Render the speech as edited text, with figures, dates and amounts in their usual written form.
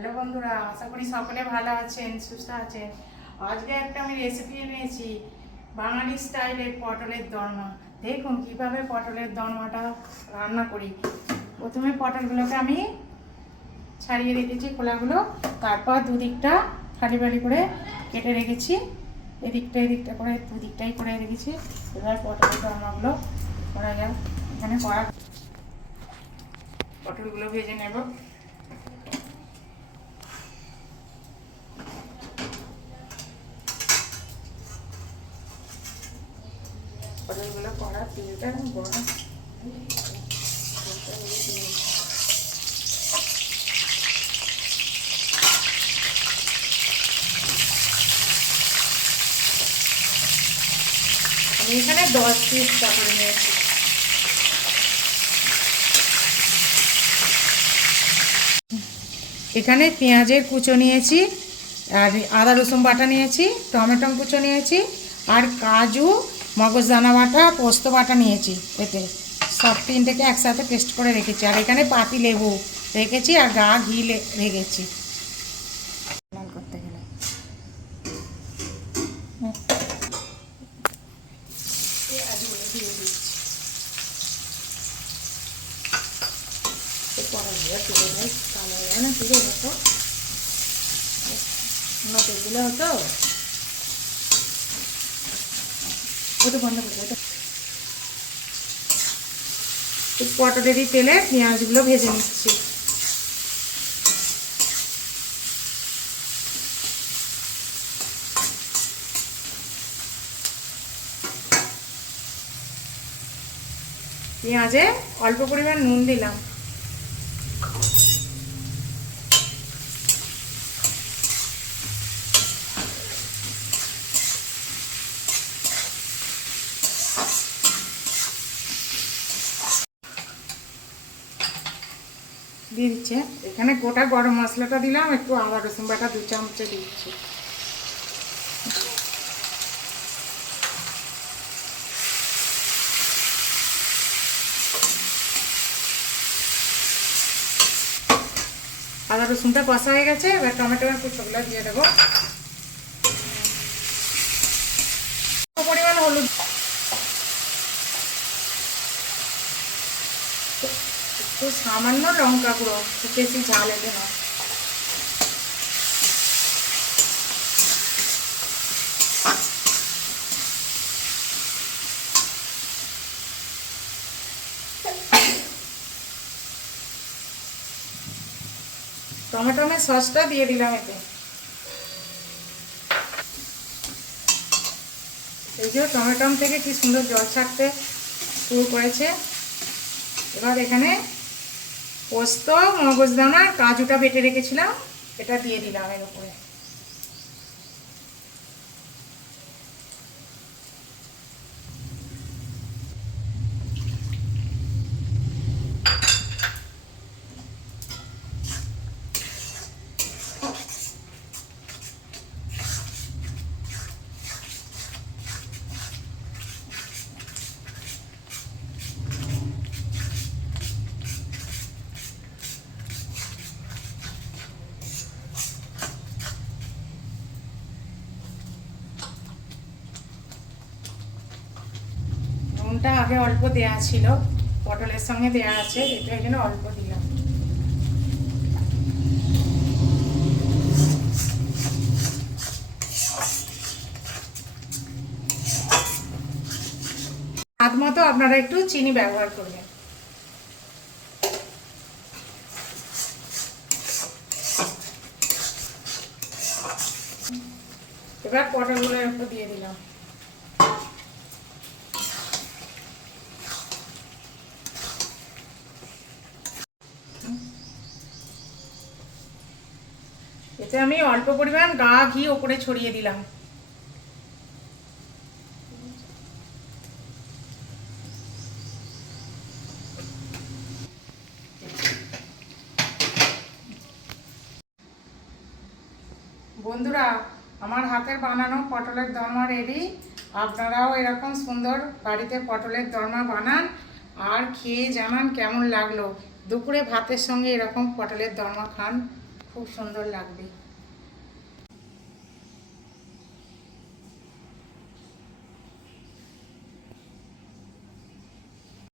Hello বন্ধুরা, আশা করি সকলে ভালো আছেন, সুস্থ আছেন। আজকে একটা আমি রেসিপি এনেছি, বাঙালি স্টাইলের পটলের দরমা। দেখুন কিভাবে পটলের দরমাটা রান্না করি। প্রথমে পটলগুলোকে আমি ছাড়িয়ে রেখেছি খোলাগুলো, তারপর দুদিকটা ফালি ফালি করে কেটে রেখেছি। এদিকটা করে দুদিকটাই করে রেখেছি। এবার পটলের দরমাগুলো করা যাক। এখানে কড়া পটলগুলো ভেজে নেব। পটলগুলো কড়া তেলটা গরম আমি এখানে 10 পিস করে নিয়েছি। এখানে পেঁয়াজের কুচো নিয়েছি, আর আদা রসুন বাটা নিয়েছি, টমেটো কুচো নিয়েছি, আর কাজু, মগজদানা বাটা, পোস্ত বাটা নিয়েছি। এতে সব তিনটেকে একসাথে পেস্ট করে রেখেছি। আর এখানে পাতি লেবু রেখেছি, আর ঘি রেখেছি। করতে গেলে পেঁয়াজগুলো দিয়ে দিচ্ছি। পড়াগুলো তুলে নেই, কালো হয়ে যায় না, তুলে হতো তেলগুলো হতো ওটা বন্ধ করতে। পটলেরই তেলে পেঁয়াজগুলো ভেজে নিচ্ছি। পেঁয়াজে অল্প পরিমাণ নুন দিলাম। দিয়ে দিচ্ছে এখানে গোটা গরম মশলাটা দিলাম, একটু আদা রসুন বাটা 2 চামচে দিচ্ছি। আদা রসুনটা কষা হয়ে গেছে, এবার টমেটোর কুচোগুলো দিয়ে দেবো। পরিমাণ হলুদ, একটু সামান্য লঙ্কা গুঁড়ো, খুব বেশি ঝাল এতে না। টমেটোমের সসটা দিয়ে দিলাম এতে। এই যে টমেটোম থেকে কি সুন্দর জল ছাড়তে শুরু করেছে। এবার এখানে পোস্ত, মগজদানা, কাজুটা বেটে রেখেছিলাম, এটা দিয়ে দিলাম এর উপরে। নুনটা আগে অল্প দেয়া ছিল, পটলের সঙ্গে দেয়া আছে, এটা এখানে অল্প দিলাম। স্বাদ মতো আপনারা একটু চিনি ব্যবহার করবেন। এবার পটলগুলোর উপর দিয়ে দিলাম। এতে আমি অল্প পরিমাণ ঘি ওপরে ছড়িয়ে দিলাম। বন্ধুরা, আমার হাতের বানানো পটলের দরমা রেডি। আপনারাও এরকম সুন্দর বাড়িতে পটলের দরমা বানান আর খেয়ে জানান কেমন লাগলো। দুপুরে ভাতের সঙ্গে এরকম পটলের দরমা খান। খুব সুন্দর লাগবে।